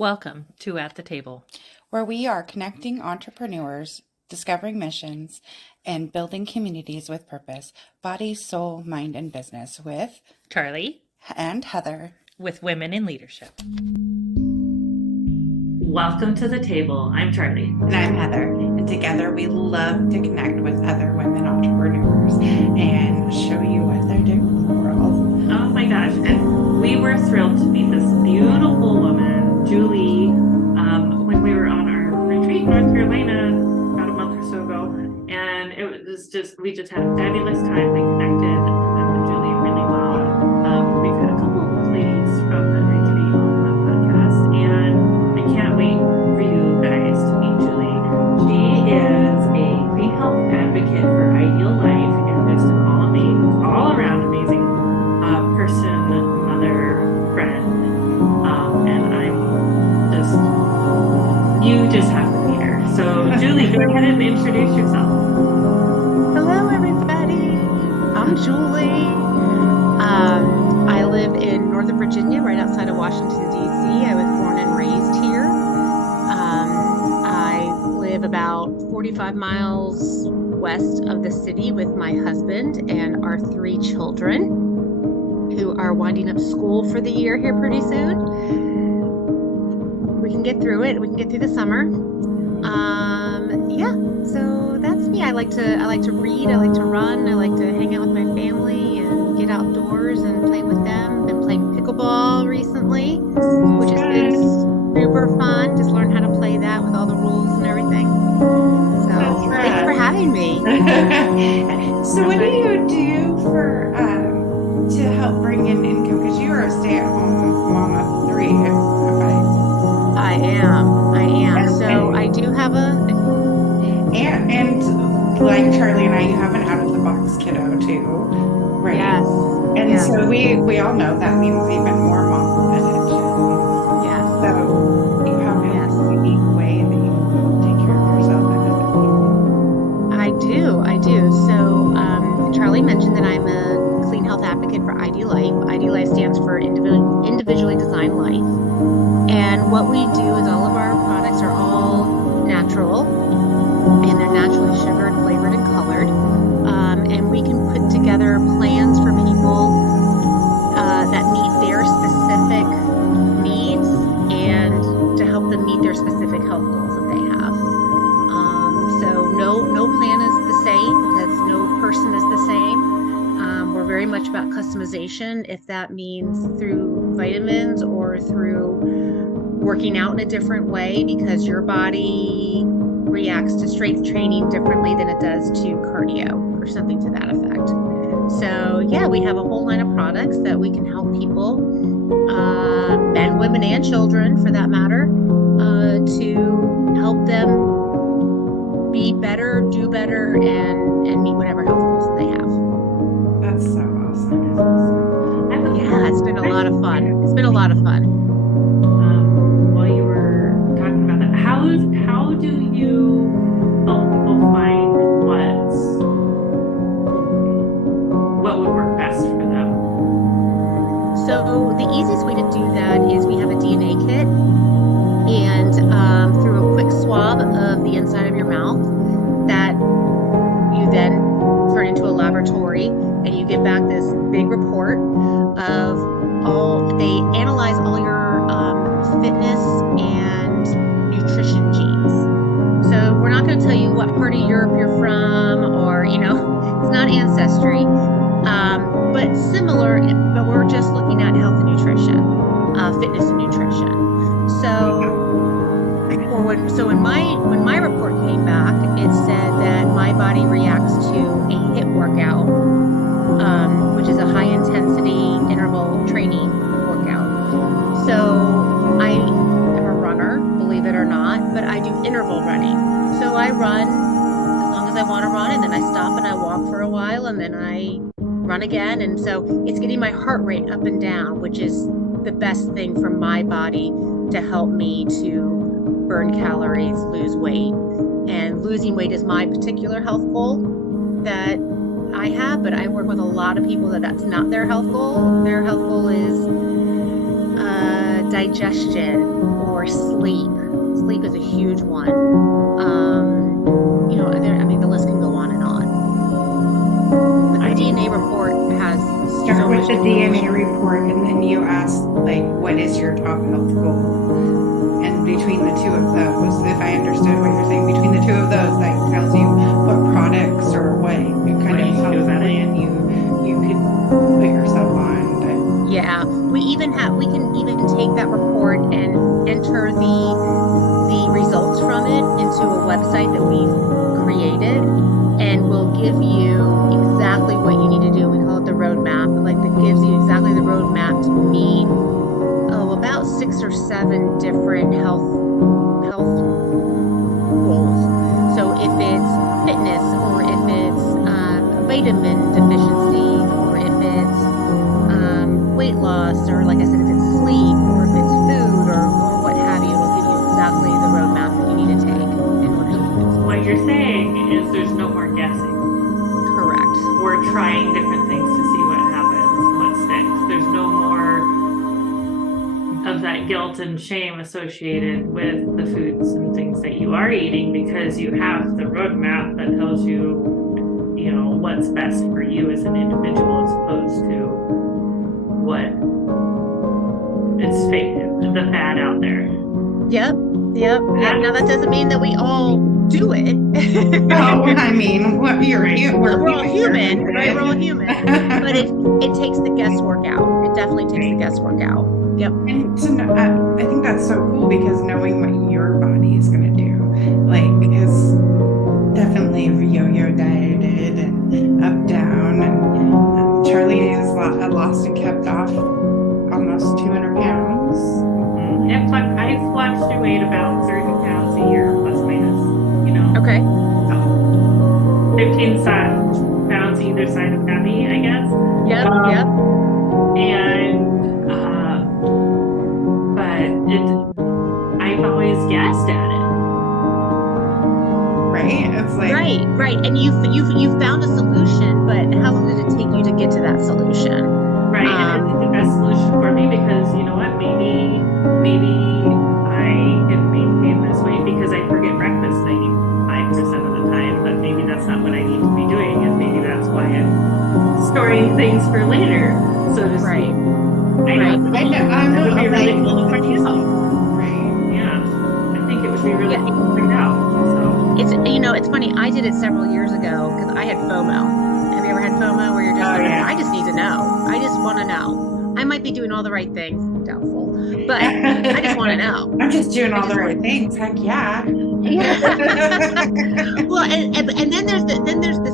Welcome to At the Table, where we are connecting entrepreneurs, discovering missions, and building communities with purpose, body, soul, mind, and business with Charlie and Heather, with Women in Leadership. Welcome to the table. I'm Charlie. And I'm Heather. And together we love to connect with other women entrepreneurs and show you what they're doing in the world. Oh my gosh. And we were thrilled to meet this beautiful woman, Julie, when we were on our retreat in North Carolina about a month or so ago. And it was we just had a fabulous time. We connected with Julie really well. We've had a couple of ladies from that retreat on the podcast, and I can't wait for you guys to meet Julie. She is a clean health advocate for ideal life and just an all around amazing person, mother, friend. And you just have to meet her. So Julie, go ahead and introduce yourself. Hello, everybody. I'm Julie. I live in Northern Virginia, right outside of Washington, D.C. I was born and raised here. I live about 45 miles west of the city with my husband and our 3 children who are winding up school for the year here pretty soon. We can get through it. We can get through the summer. So that's me. I like to read. I like to run. I like to hang out with my family and get outdoors and play with them. Been playing pickleball recently, which has been super fun. Just learn how to play that with all the rules and everything. So thanks for having me. So what do you do for to help bring in income? Because you are a stay-at-home mom of 3. I am. So I do have and like Charlie and I, you have an out-of-the-box kiddo too, right? Yes. And yes. so we all know that means even more mom attention. Yes. So you have a unique way that you take care of yourself and other people. I do. So Charlie mentioned that I'm a clean health advocate for ID Life. ID Life stands for Individually Designed Life. And what we do is all of our products are all natural, and they're naturally sugared, flavored, and colored. And we can put together plans for people that meet their specific needs and to help them meet their specific health goals that they have. So no plan is the same, because no person is the same. We're very much about customization, if that means through vitamins or through working out in a different way, because your body reacts to strength training differently than it does to cardio or something to that effect. So yeah, we have a whole line of products that we can help people, men, women, and children for that matter, to help them be better, do better, and meet whatever health goals that they have. That's so awesome. Yeah, it's been a lot of fun. It's been a lot of fun. While you were talking about that, how do you help people find what would work best for them? So the easiest way to do that is we have a DNA kit, and through a quick swab of the inside of your mouth that you then turn into a laboratory, and you get back this big report of they analyze all your fitness and nutrition genes. So we're not going to tell you what part of Europe you're from, or, it's not ancestry, but similar, but we're just looking at health and nutrition, fitness and nutrition. When my report came back, it said that my body reacts to a HIIT workout, which is a high intensity interval training workout. So I am a runner, believe it or not, but I do interval running. So I run as long as I want to run, and then I stop and I walk for a while, and then I run again. And so it's getting my heart rate up and down, which is the best thing for my body to help me to burn calories, lose weight. And losing weight is my particular health goal that I have, but I work with a lot of people that's not their health goal. Their health goal is digestion or or sleep. Sleep is a huge one. I mean, the list can go on and on. But the DNA report has Start so with much the DNA information. report, and then you ask, like, what is your top health goal? And between the two of those, if I understood what you're saying, between the two of those, that tells you what products or what kind of health plan you could put yourself on. Yeah, we can even take that report and enter the results from it into a website that we've created, and we'll give you exactly what you need to do. We call it the roadmap. Like, that gives you exactly the roadmap to meet about 6 or 7 different health goals. So if it's fitness, or if it's vitamin deficiency, or if it's weight loss, or like I said, if it's sleep, or if it's food, or what have you, it'll give you exactly the roadmap that you need to take in order to do this. What you're saying is there's no more guessing. Correct. We're trying different things to see what happens, what sticks. There's no more of that guilt and shame associated with the foods and things that you are eating, because you have the roadmap that tells you, what's best for you as an individual, as opposed to what it's fake, the fad out there. Yep. Now that doesn't mean that we all do it. Oh, I mean, we're all human, right? We're all human. But it takes the guesswork out. It definitely takes the guesswork out. Yep. And to know, I think that's so cool, because knowing what your body is going to do, like, is definitely yo-yo dieted and up, down, and Charlie is lost and kept off almost 200 pounds. I fluctuate about 30 pounds a year, plus minus, Okay. 15 pounds either side of me, I guess. Yep. And, but I've always guessed at it. Right? It's like, Right. And you found a solution, but how long did it take you to get to that solution? Right. And it's the best solution for me, because you know what? Maybe I can maintain this weight because I forget breakfast 95% of the time, but maybe that's not what I need to be doing, and maybe that's why I'm storing things for later, so to speak. I'm It would be really like, cool to find out. right? Yeah, I think it would be really cool to find out. So It's funny. I did it several years ago because I had FOMO. Have you ever had FOMO, where you're just I just need to know. I just want to know. I might be doing all the right things, doubtful, but I just want to know. I'm just doing all the right things. Heck yeah. Well, and then there's the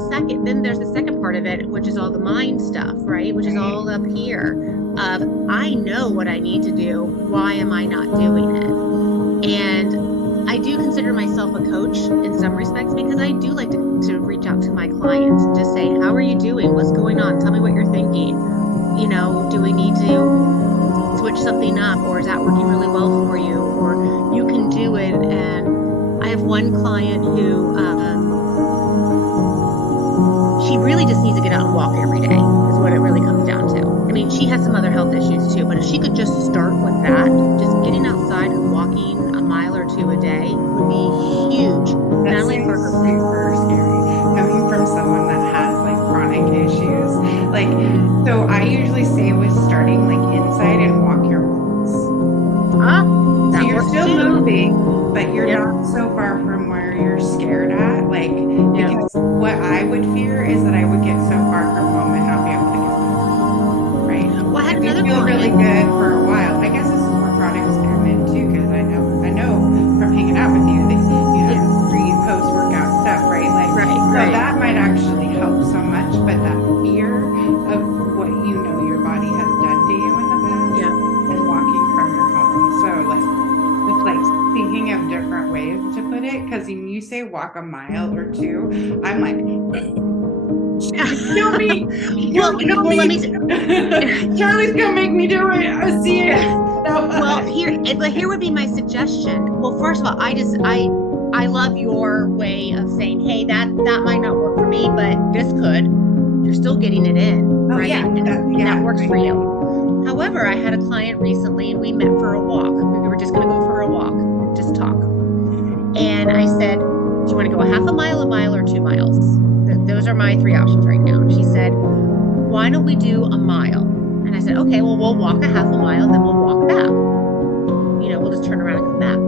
second part of it, which is all the mind stuff, right? Which is all up here. I know what I need to do. Why am I not doing it? And I do consider myself a coach in some respects, because I do like to reach out to my clients and just say, how are you doing? What's going on? Tell me what you're thinking. Do we need to switch something up, or is that working really well for you? Or you can do it. And I have one client who she really just needs to get out and walk every day, is what it really comes down to. I mean, she has some other health issues too, but if she could just start with that, just getting outside and walking a mile or 2 a day would be huge. That seems super scary, coming from someone that has like chronic issues. Like, so I usually say with starting like inside and walk your walls. So you're still moving, but you're not so far from where you're scared at. Like, because what I would fear is that I would get so far from home and not be able to get back. Right? Well, I had would another feel client. really good for a while. I guess this is where products come in too, because I know from hanging out with you that you have pre and post workout stuff, right? Like, so that might actually help so much, but that fear of what your body has done to you in the past is walking from your home. So it's like thinking of different ways to put it, because when you say walk a mile or 2, I'm like, kill me. Let me Charlie's gonna make me do it. I see it. Well, here would be my suggestion. Well, first of all, I love your way of saying, hey, that might not work for me, but this could. You're still getting it in, right? That works for you. However, I had a client recently, and we met for a walk. We were just going to go for a walk. you want to go a half a mile, or 2 miles? Those are my 3 options right now. And she said, why don't we do a mile? And I said, okay, well, we'll walk a half a mile, then we'll walk back. We'll just turn around and come back.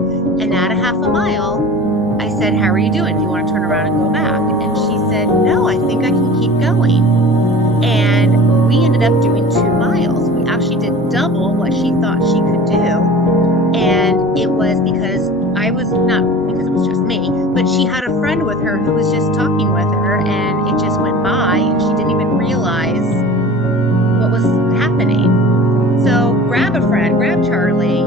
And at a half a mile, I said, how are you doing? Do you want to turn around and go back? And she said, no, I think I can keep going. And we ended up doing 2 miles. We actually did double what she thought she could do. And it was because not because it was just me, but she had a friend with her who was just talking with her, and it just went by and she didn't even realize what was happening. So grab a friend, grab Charlie,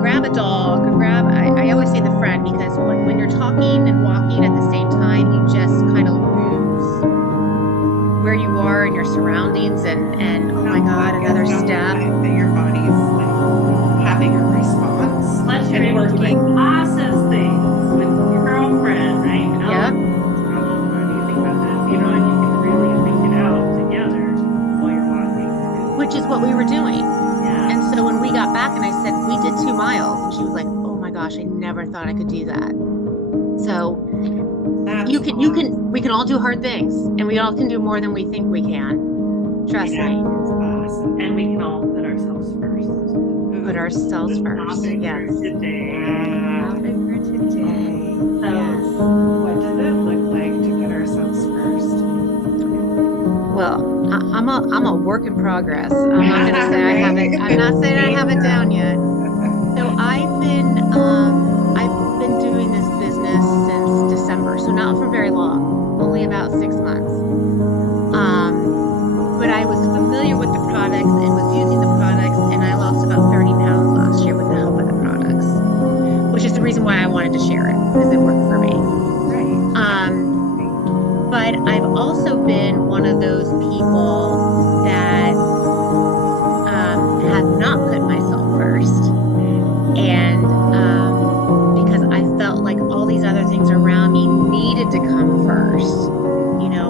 grab a dog, I always say the friend, because when you're talking and walking at the same time, you just kind of lose where you are in your surroundings and oh my God, another step. That your body's like having a response. Plus you're able to process things with your girlfriend, right? Yep. What do you think about this? And you can really think it out together while you're walking. Which is what we were doing. Yeah. And so when we got back and I said, we did 2 miles, and she was like, oh my gosh, I never thought I could do that. So we can all do hard things, and we all can do more than we think we can. Trust me. Awesome. And we can all put ourselves first. Put ourselves first. Yes. Today. Topic for today. So, Yes. What does it look like to put ourselves first? Well, I'm a work in progress. I'm not gonna say I have it. I'm not saying I have it down yet. So I've been doing this business since December, so not for very long, only about 6 months. But I was familiar with the products and was using the products, and I lost about 30 pounds last year with the help of the products, which is the reason why I wanted to share it, because it worked for me. Right. But I've also been one of those people that has not put myself first. And because I felt like all these other things around me needed to come first.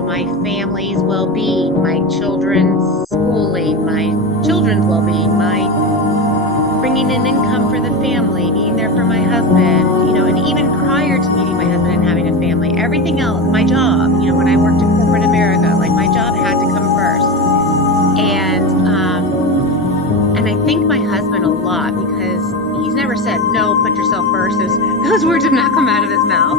My family's well-being, my children's schooling, my children's well-being, my bringing in income for the family, being there for my husband, and even prior to meeting my husband and having a family, everything else, my job, when I worked in corporate America, like my job had to come first. And I thank my husband a lot, because he's never said, no, put yourself first. Those words have not come out of his mouth.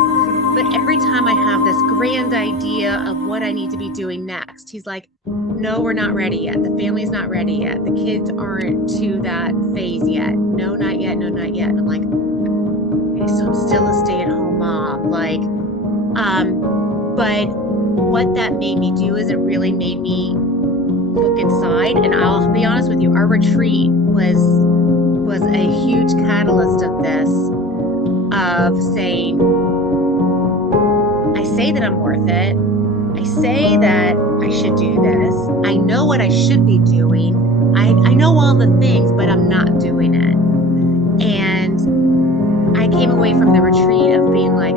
But every time I have this grand idea of what I need to be doing next, he's like, no, we're not ready yet. The family's not ready yet. The kids aren't to that phase yet. No, not yet. No, not yet. And I'm like, okay, so I'm still a stay-at-home mom. But what that made me do is it really made me look inside. And I'll be honest with you, our retreat was a huge catalyst of this, of saying, I say that I'm worth it. I say that I should do this. I know what I should be doing. I know all the things, but I'm not doing it. And I came away from the retreat of being like,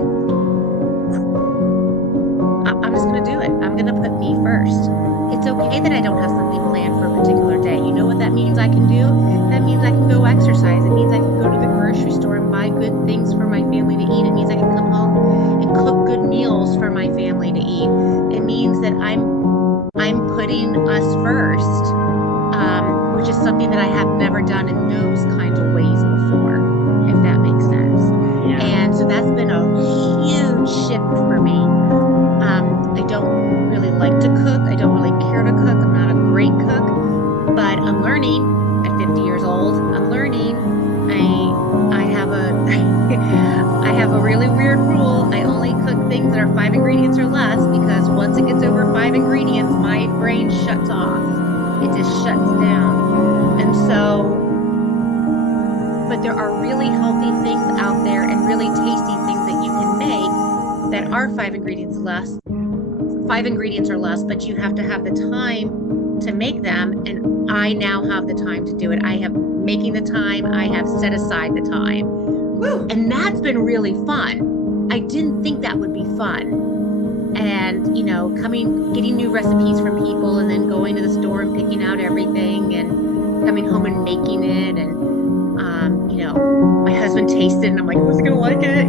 I'm just going to do it. I'm going to put me first. It's okay that I don't have something planned for a particular day. You know what that means I can do? That means I can go exercise. It means I can go to the grocery store and buy good things for my family to eat. It means I can come home and cook good meals for my family to eat. It means that I'm putting us first, which is something that I have never done in those kinds of ways before, if that makes sense. Yeah. And so that's been a huge shift for me. I don't really like to cook. I don't really care to cook. I'm not a great cook, but I'm learning at 50 years old. I'm learning. I have I have a really weird rule. I only cook things that are 5 ingredients or less, because once it gets over 5 ingredients, my brain shuts off. It just shuts down. And so, but there are really healthy things out there and really tasty things that you can make that are 5 ingredients or less, but you have to have the time to make them. And I now have the time to do it. I have making the time. I have set aside the time. Woo! And that's been really fun. I didn't think that would be fun. And, getting new recipes from people, and then going to the store and picking out everything, and coming home and making it. And My husband tasted it and I'm like, was he gonna like it?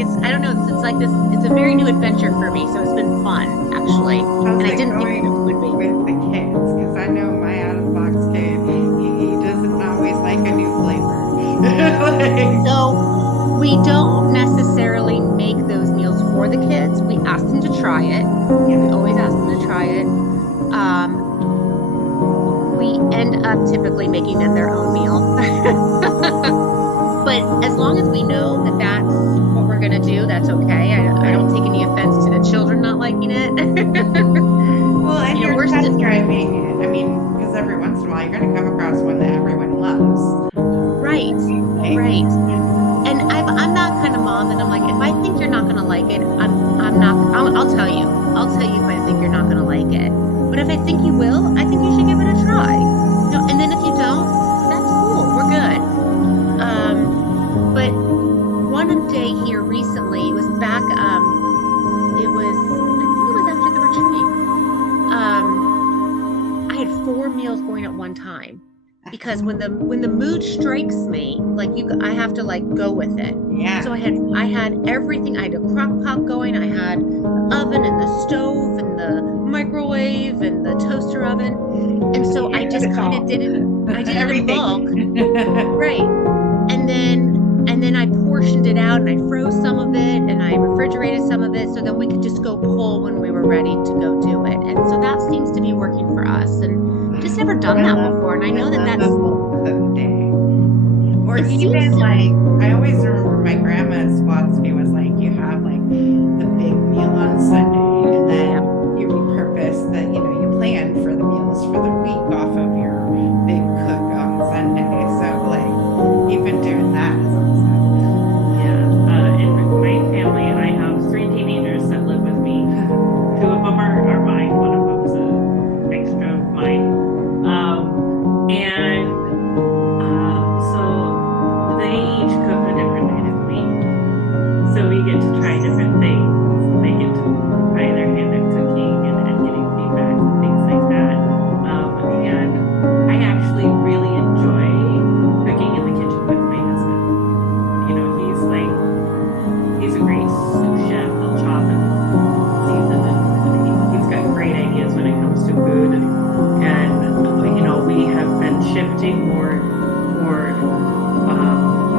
It's, I don't know, it's like this, it's a very new adventure for me. So it's been fun, actually. How's And I it didn't think going it would be. with the kids? Because I know my out-of-the-box kid, he doesn't always like a new flavor. So we don't necessarily make those meals for the kids. We ask them to try it. We always ask them to try it. We end up typically making them their own meal. But as long as we know that that's what we're going to do, that's okay. I don't take any offense to the children not liking it. Well, and You know, you're we're test still- driving it. I mean, because every once in a while you're going to come across one that everyone loves. Right, right. And I'm that kind of mom that I'm like, if I think you're not going to like it, I'll tell you. I'll tell you if I think you're not going to like it. But if I think you will, I think you should give it a try. And then if you don't, that's cool. We're good. But one day here recently, it was back, I think it was after the retreat. I had 4 meals going at one time. Because when the mood strikes me, I have to go with it. Yeah. So I had everything. I had a crock pot going. I had the oven and the stove and the microwave and the toaster oven. And so I just kind of did it. I did it in bulk. Right. And then I portioned it out and I froze some of it and I refrigerated some of it so then we could just go pull when we were ready to go do it. And so that seems to be working for us. And just never done that before. And I know that that's the day. Or It even seems- I always remember my grandma's philosophy was you have the big meal on Sunday and then you repurpose you plan for the meals for the week off of your big cook on Sunday. So even doing that is awesome. Yeah, in my family, I have 3 teenagers that live with me. 2 of them are mine, one of them's an extra of mine. So they each cook a different night of the week. So we get to try different things. They get to try their hand at cooking and getting feedback and things like that. And I actually really enjoy cooking in the kitchen with my husband. He's a great sous chef. He'll chop and season and he's got great ideas when it comes to food. And we have been shifting more toward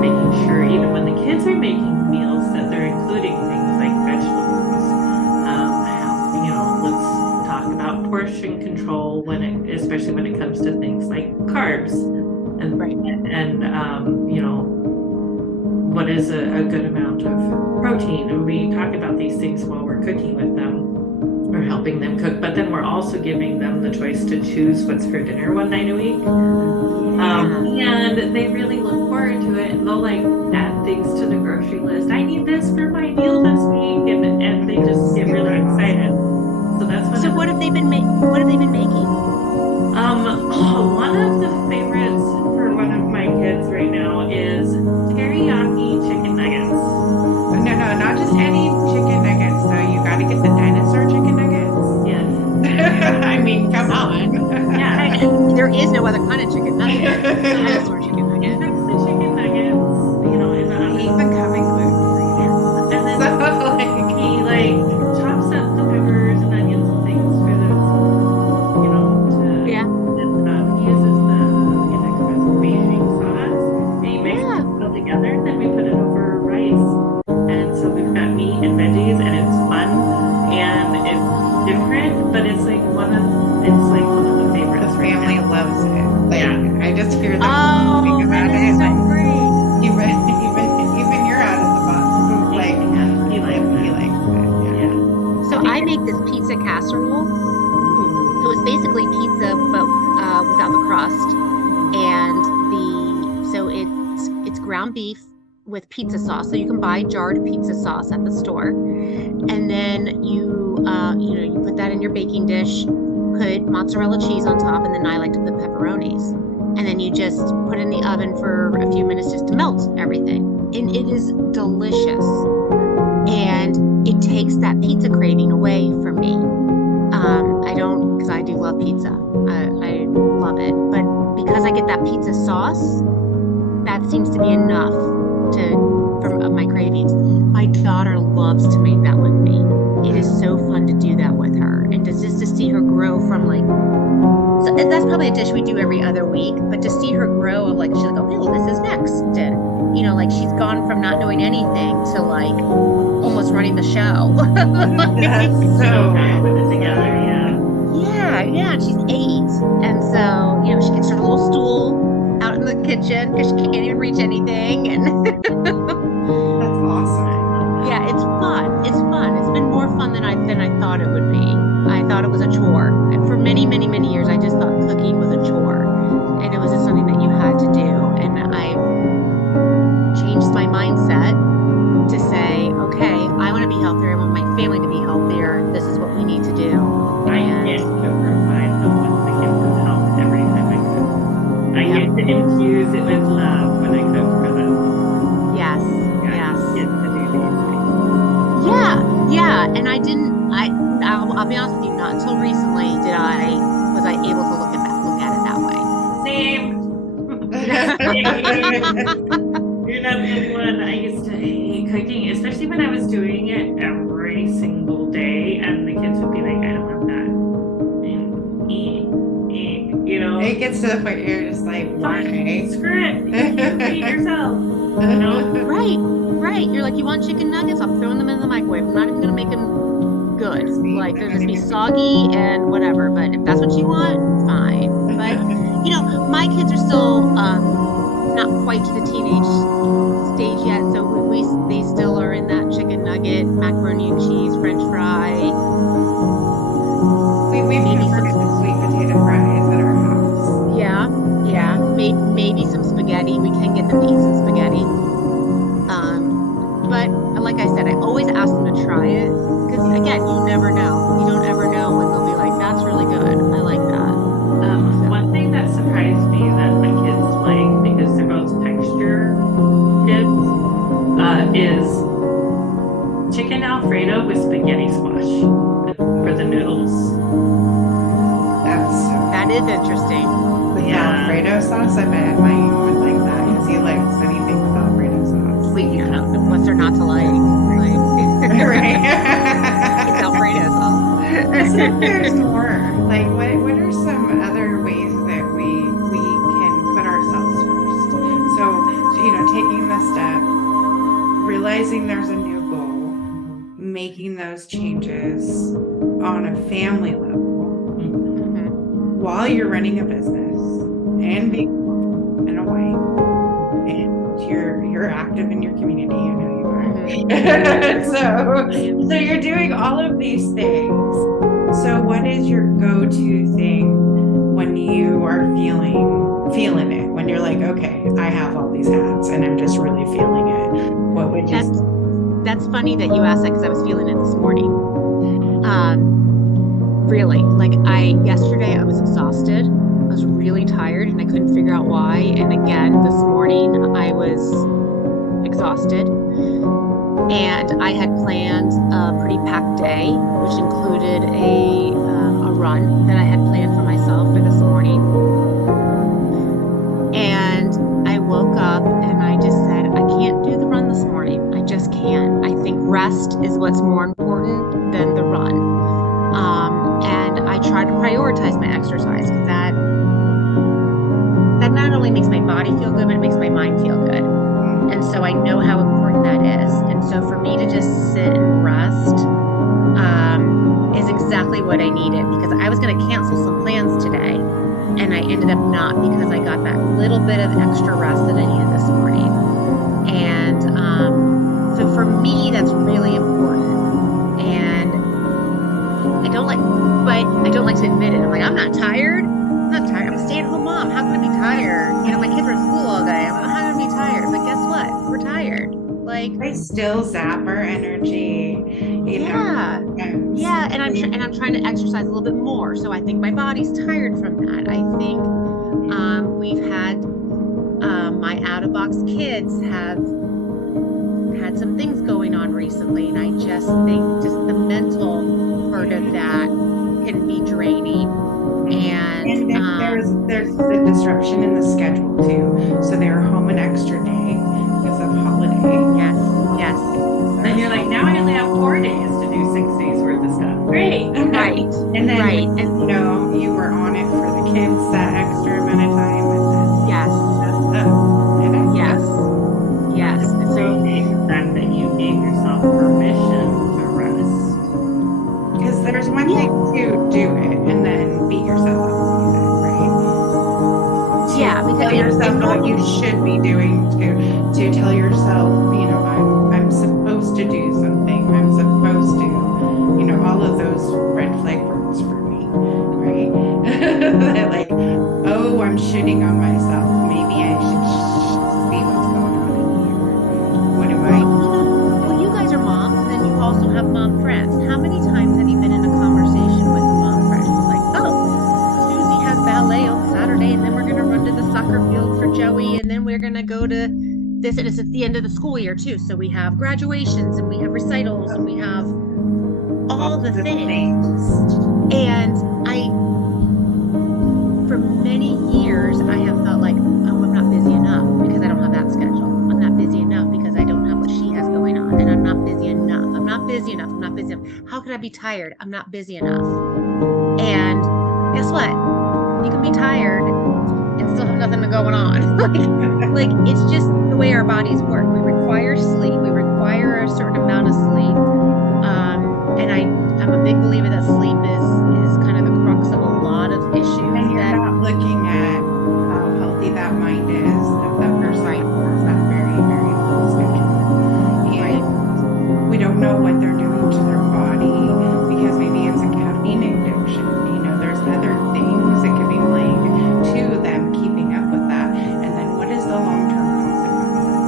making sure even when the kids are making meals that they're including things like vegetables. Let's talk about portion control especially when it comes to things like carbs and Right. what is a good amount of protein. And we talk about these things while we're cooking with them or helping them cook, but then we're also giving them the choice to choose what's for dinner one night a week. And they really look forward to it, and they'll add things to the grocery list. I need this for my meal this week, and they just get really excited. So that's when. So what have they been making? One of the favorites for one of my kids right now is teriyaki chicken nuggets. No, not just any chicken nuggets though. You got to get the dinosaur chicken nuggets. Yes. I mean, come on. Yeah. There is no other kind of chicken nugget. Dinosaur chicken nugget. Fix the chicken nuggets, in the oven. Even coming gluten-free. And then So he chops up the peppers and onions and things for the, Yeah. and he uses the Express Beijing sauce. And he mixes Yeah. it all together, and then we put it over rice. And so we've got meat and veggies, and it's fun and it's different, but it's one of the favorites the right family now. loves it. I just hear them Oh, talking about that it. is so great. Even you're out of the box. He likes it. He likes it. Yeah. So I make this pizza casserole. So it's basically pizza, but without the crust, and so it's ground beef with pizza sauce. So you can buy jarred pizza sauce at the store, and then you put that in your baking dish, put mozzarella cheese on top, and then I like to put pepperonis, and then you just put it in the oven for a few minutes just to melt everything, and it is delicious, and it takes that pizza craving away from me. Because I do love pizza. I love it. But because I get that pizza sauce, that seems to be enough of my cravings. My daughter loves to make that with me. It is so fun to do that with her, and just to see her grow from like, so that's probably a dish we do every other week, but to see her grow of like, she's like, okay, well, this is next. And, like she's gone from not knowing anything to like almost running the show. That's so Put it together, yeah. Yeah, and she's 8. And so, she gets her little stool out in the kitchen because she can't even reach anything. And that's awesome. yeah, it's fun. It's fun. It's been more fun than I thought it would be. I thought it was a chore. And for many, many, many years, I just thought cooking was a chore. And it was just something that you had to do. And I've changed my mindset to say, okay, I want to be healthier. I want my family to be healthier. This is what we need to do. I can't cook for myself with the gift of health every time I cook. I get to infuse it with love when I cook for them. Yes, I yes. get to do these things. Yeah. And I'll be honest with you, not until recently was I able to look at it that way. Same. You're not the only one. I used to hate cooking, especially when I was doing it every single day, and the kids would be like, I don't want that. And It gets to the point where you're just like, why? Screw it. You feed yourself. Right. You're like, you want chicken nuggets? I'm throwing them in the microwave. I'm not even going to make them good. Like, they're just be soggy and whatever. But if that's what you want, fine. But, my kids are still not quite to the teenage stage yet. So they still are in that chicken nugget, macaroni and cheese, French fry. We've converted to sweet potato fries at our house. Yeah. Maybe some spaghetti. We can get them to eat some spaghetti. But like I said, I always ask them to try it because again, you never know. You don't ever know when they'll be like, "That's really good. I like that." One thing that surprised me that my kids like, because they're both texture kids, is chicken Alfredo with spaghetti squash for the noodles. That is interesting. With Alfredo sauce, I bet mine would like that because he likes anything with Alfredo sauce. What's there not to like? Right. It's Alfredo sauce. So there's more. Like, what are some other ways that we can put ourselves first? So, taking the step, realizing there's a new goal, making those changes on a family level while you're running a business and being in a wife, and you're active in your community. I know you are. So you're doing all of these things. So what is your go-to thing when you are feeling it? When you're like, okay, I have all these hats and I'm just really feeling it. What would you? That's funny that you asked that because I was feeling it this morning. Really, like yesterday I was exhausted. I was really tired and I couldn't figure out why. And again, this morning I was exhausted. And I had planned a pretty packed day, which included a run that I had planned for myself for this morning. And I woke up and I just said, I can't do the run this morning. I just can't. I think rest is what's more important than the run. And I try to prioritize my exercise because that not only makes my body feel good, but it makes my mind feel good. And so I know how important that is. And so for me to just sit and rest is exactly what I needed, because I was going to cancel some plans today and I ended up not, because I got that little bit of extra rest that I needed this morning. And so for me, that's really important. And I don't like to admit it. I'm like, I'm not tired. I'm not tired. I'm a stay-at-home mom. How can I be tired? My kids are in school all day. How can I be tired? But guess what? We're tired. Like, they still zap our energy. Yeah, and I'm trying to exercise a little bit more. So I think my body's tired from that. I think we've had my out-of-box kids have had some things going on recently, and I just think just the mental part of that can be draining. And there's the disruption in the schedule too. So they were home an extra day because of holiday. Yes. And you're like, now I only have 4 days to do 6 days worth of stuff. Great. Right. And then, Right. you know, you were on it for the kids that extra amount of time. And then Yes. Yes. Yes. It's so the fact that you gave yourself permission to rest. Because there's one thing to do it and then beat yourself up with it, right? Yeah, because Tell yourself what you should be doing to tell yourself, you know, I'm supposed to do something. I'm supposed to, you know, all of those red flag words for me, right? Like, oh, I'm shitting on myself. Maybe I should see what's going on in here. What do I? Well, you guys are moms, and then you also have mom friends. How many times have you been in a conversation with a mom friend who's like, oh, Susie has ballet on Saturday, and then we're going to run to the soccer field for Joey, and then we're going to go to this, and it's at the end of the school year too. So we have graduations, and we have recitals, and we have all the things. And for many years, I have felt like, oh, I'm not busy enough because I don't have that schedule. I'm not busy enough because I don't have what she has going on. And I'm not busy enough. I'm not busy enough. I'm not busy enough. How could I be tired? I'm not busy enough. And guess what? You can be tired and still have nothing going on. like it's just the way our bodies work. We require sleep. We require a certain amount of sleep. And I'm a big believer that sleep is kind of the crux of a lot of issues. And you're not looking at how healthy that mind is of that person. Right. Has that very, very full schedule. And we don't know what they're doing to their body because maybe it's a caffeine addiction. You know, there's other things that could be linked to them keeping up with that. And then what is the long-term consequence of that?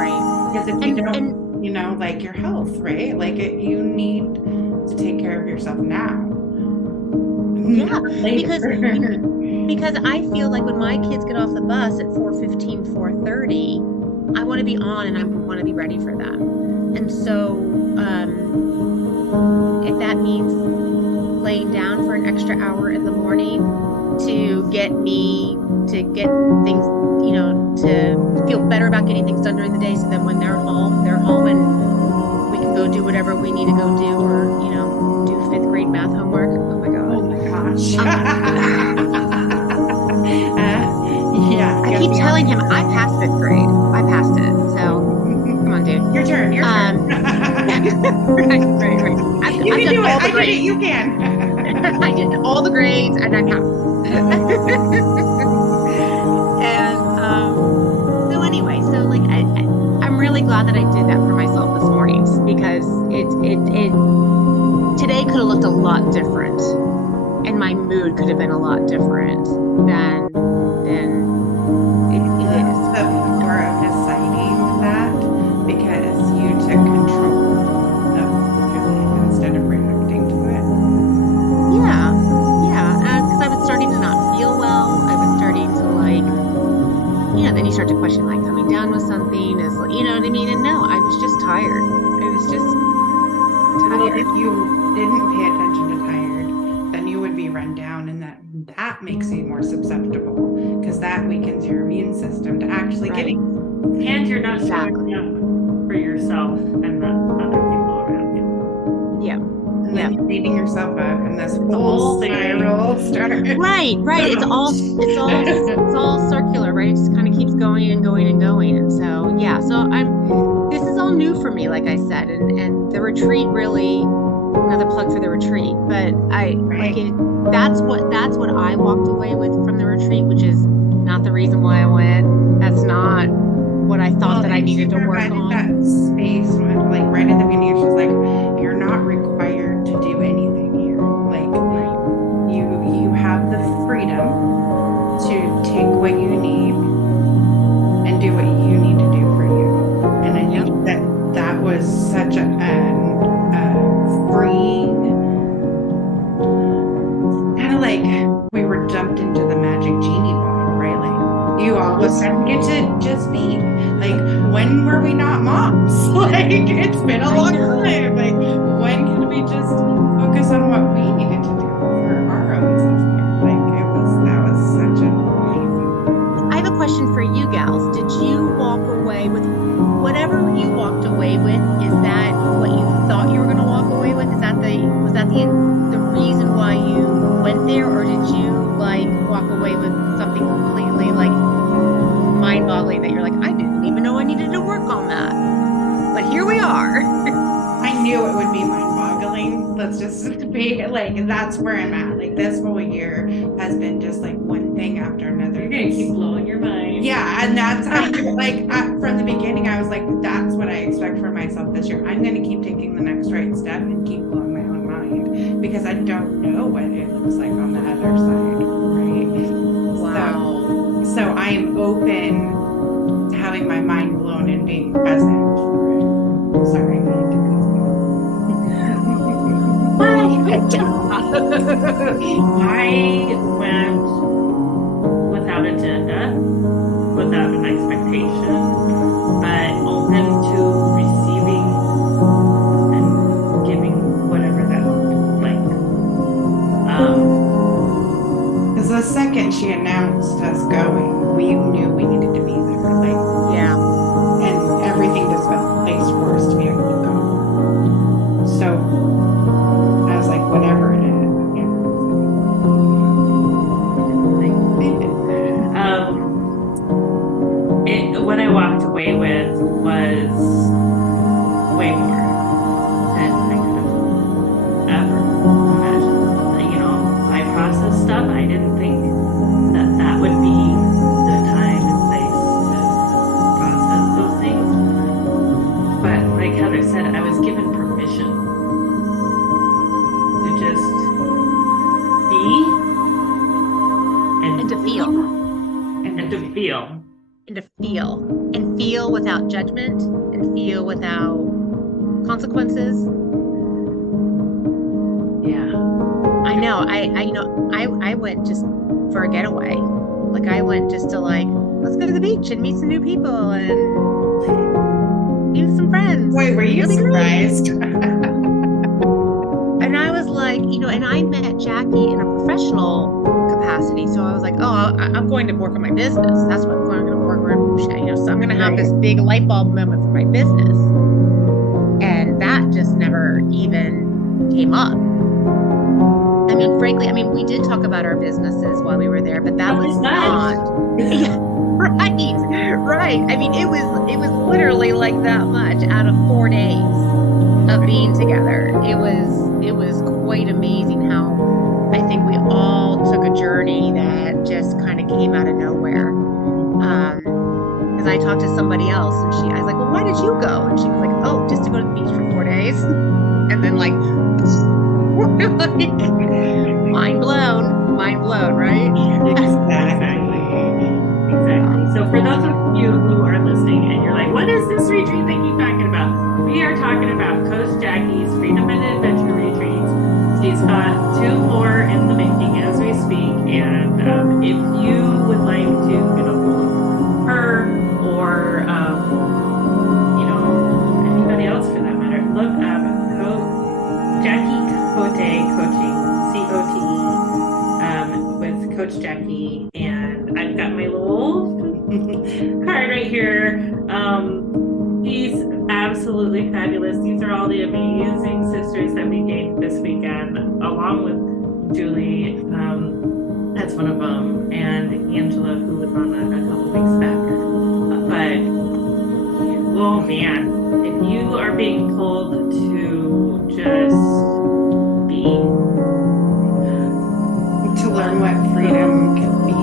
Right. Because if you don't, you know, like your health, right? Like you need to take care of yourself now. Yeah, because I feel like when my kids get off the bus at 4:15, 4:30, I want to be on and I want to be ready for them. And so if that means laying down for an extra hour in the morning to get things, you know, to feel better about getting things done during the day, so then when they're home and we can go do whatever we need to go do, or, you know, do 5th grade math homework. Oh my God. Oh my gosh. Yeah. I keep telling him I passed 5th grade. I passed it. So come on, dude. Your turn. Right. I've You can done do it. all the I did it. grades. You can. I did all the grades and I passed. And so anyway, so like I'm really glad that I did that for myself this morning, because it today could have looked a lot different, and my mood could have been a lot different than it is. The power of deciding that, because you took control of your life instead of reacting to it. Yeah, because I was starting to not feel well. I was starting to, like, you know, then you start to question, like, coming down with something is, you know what I mean? And no, I was just tired. I was just Well, tired. if you didn't pay attention to tired, then you would be run down, and that makes you more susceptible, because that weakens your immune system to actually Right. getting. And you're not Exactly. showing up for yourself and the other people around you. Yeah. And then you're beating yourself up, and this whole whole thing. spiral starts. Right. It's all circular, right? It just kind of keeps going and going and going. And so, yeah, this is all new for me, like I said, and the retreat really, another plug for the retreat, but that's what I walked away with from the retreat, which is not the reason why I went. That's not what I thought that I needed to work on. That space, when, like, right at the beginning, she's like, you're not required to do anything here. Like, you have the freedom to take what you need and do what you need to do for you. And I think that was such a freeing, kind of like we were dumped into the magic genie bottle, right? Like, you all of a sudden get to just be. Like, when were we not moms? Like, it's been a long time. Like, when can we just focus on what we needed to do for away with whatever you walked away with. Is that what you thought you were going to walk away with? Was that the reason why you went there, or did you like walk away with something completely like mind-boggling that you're like, I didn't even know I needed to work on that, but here we are. I knew it would be mind-boggling. Let's just be like, that's where I'm at. Like this whole year has been just like one thing after another. You're gonna keep blowing your mind. Yeah, and that's from the beginning, I was like, that's what I expect for myself this year. I'm gonna keep taking the next right step and keep blowing my own mind because I don't know what it looks like on the other side, right? Wow. So I am open to having my mind blown and being present for it. Sorry, I need to I went without agenda, without an expectation, but open to receiving and giving whatever that looked like. Because the second she announced us going, we knew we needed to be there. Like, Yeah. and everything just felt placed for us to be able to go. So I was like, whatever it is. What I walked away with was way more than I could have ever imagined. You know, I processed stuff. I didn't think that would be the time and place to process those things. But like Heather said, I was given permission to just be And to feel. and to feel. And to feel without judgment, and feel without consequences. Yeah. I know. I went just for a getaway. Like I went just to like, let's go to the beach and meet some new people and meet some friends. Wait, were you It'll be great. surprised? And I was like, and I met Jackie in a professional capacity. So I was like, oh, I'm going to work on my business. That's what I'm going to work on. So I'm going to have this big light bulb moment for my business. And that just never even came up. I mean, frankly, we did talk about our businesses while we were there, but that was not. Yeah, right. I mean, it was literally like that much out of 4 days of being together. It was quite amazing how I think we all took a journey that just kind of came out of nowhere. Because I talked to somebody else and I was like, well, why did you go? And she was like, oh, just to go to the beach for 4 days. And then like, mind blown, right? Exactly. So for those of you who are listening and you're like, what is this retreat that you're talking about? We are talking about Coach Jackie's Freedom and Adventure Retreats. She's got 2 more in the making as we speak. And if you would like to get a hold of her or, anybody else for that matter, look up Jackie Cote Coaching, COTE, with Coach Jackie. And I've got my little card right here. She's absolutely fabulous. These are all the amazing sisters that we gained this weekend, along with Julie. That's one of them, and Angela, who was on a couple weeks back. But oh man, if you are being told to just be, To learn what freedom can be.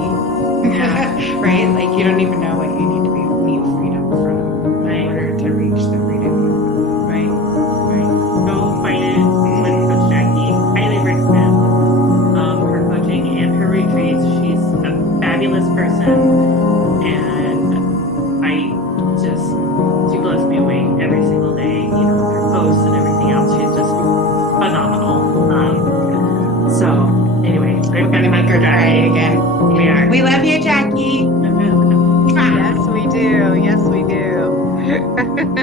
Yeah. Right? Like you don't even know what you need freedom from in order to reach the freedom you want. right, go find it with Coach Jackie. Highly recommend her coaching and her retreats. She's a fabulous person, and she blows me away every single day. Her posts and everything else. She's just phenomenal. So anyway, We're gonna make her cry again. We are. We love you, Jackie. Yes, we do. Yes, we do.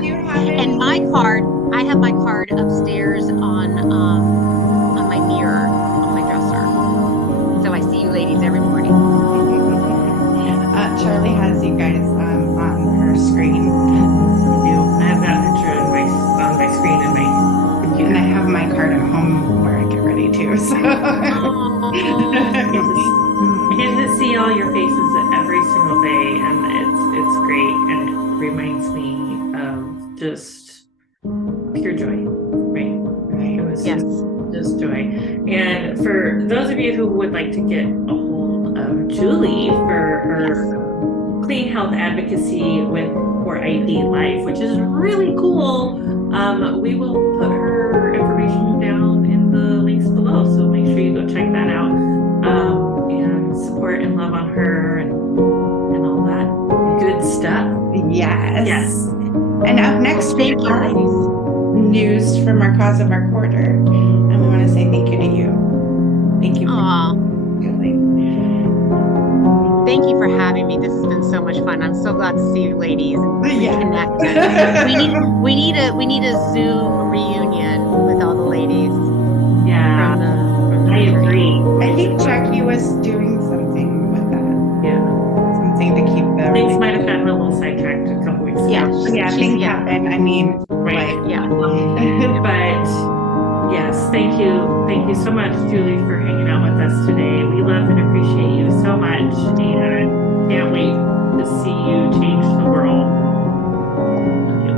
You have it. And I have my card upstairs on my mirror on my dresser. So I see you ladies every morning. Charlie has you guys on on her screen. I have that picture on my screen in my And computer. I have my card at home where I get ready too. So I get to see all your faces every single day, and it's great, and it reminds me of just pure joy, right? It was Yes. just joy. And for those of you who would like to get a hold of Julie for her clean health advocacy for ID Life, which is really cool, we will put her information down in the links below. So make sure you go check that out, and support and love on her and all that good stuff. yes. And up next, we Thank you, have ladies. news from our cause of our quarter, and we want to say thank you to you. Thank you, Aw, Julie. thank you for having me. This has been so much fun. I'm so glad to see you ladies and Yeah. reconnect. We need a Zoom reunion with all the ladies Yeah, from the I retreat. agree. I think Jackie was doing something with that, Yeah, something to keep the things might have gotten a little sidetracked a couple weeks Yeah, ago. things happen. I mean, Right. like, Yeah. But yes, thank you so much, Julie, for hanging out with us today. We love and appreciate you so much, and can't wait to see you change the world.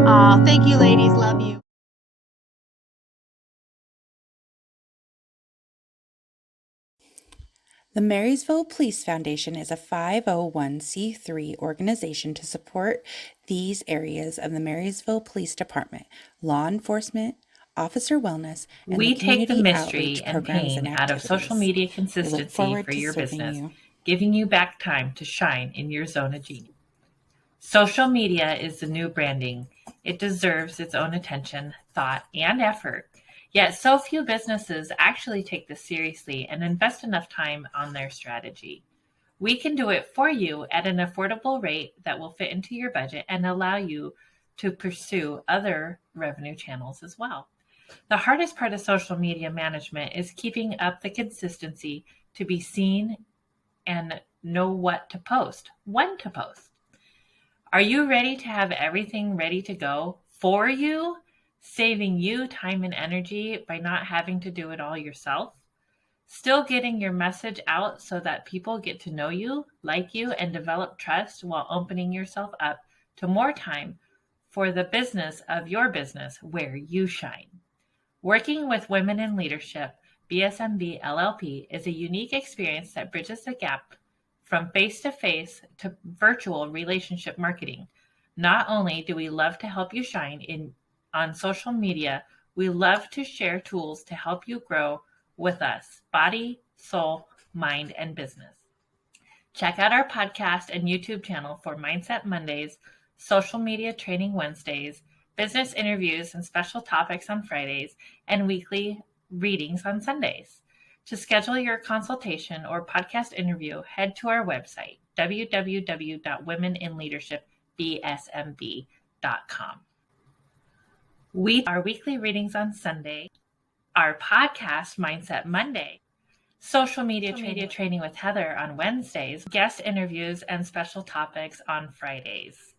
Aw, thank you, ladies. Love you. The Marysville Police Foundation is a 501c3 organization to support these areas of the Marysville Police Department: law enforcement, officer wellness, and We the take the community mystery outreach and programs and pain out of social activities. media We look consistency forward for to your serving business, you. giving you back time to shine in your zone of genius. Social media is the new branding. It deserves its own attention, thought, and effort. Yet so few businesses actually take this seriously and invest enough time on their strategy. We can do it for you at an affordable rate that will fit into your budget and allow you to pursue other revenue channels as well. The hardest part of social media management is keeping up the consistency to be seen and know what to post, when to post. Are you ready to have everything ready to go for you, saving you time and energy by not having to do it all yourself? Still getting your message out so that people get to know you, like you, and develop trust while opening yourself up to more time for the business of your business where you shine. Working with Women in Leadership, BSMB LLP, is a unique experience that bridges the gap from face-to-face to virtual relationship marketing. Not only do we love to help you shine on social media, we love to share tools to help you grow with us, body, soul, mind, and business. Check out our podcast and YouTube channel for Mindset Mondays, Social Media Training Wednesdays, business interviews and special topics on Fridays, and weekly readings on Sundays. To schedule your consultation or podcast interview, head to our website, www.womeninleadershipbsmb.com. Our weekly readings on Sunday, our podcast, Mindset Monday, social media training with Heather on Wednesdays, guest interviews, and special topics on Fridays.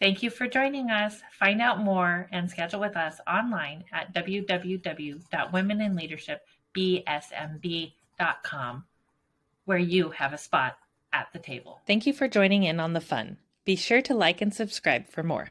Thank you for joining us. Find out more and schedule with us online at www.womeninleadershipbsmb.com, where you have a spot at the table. Thank you for joining in on the fun. Be sure to like and subscribe for more.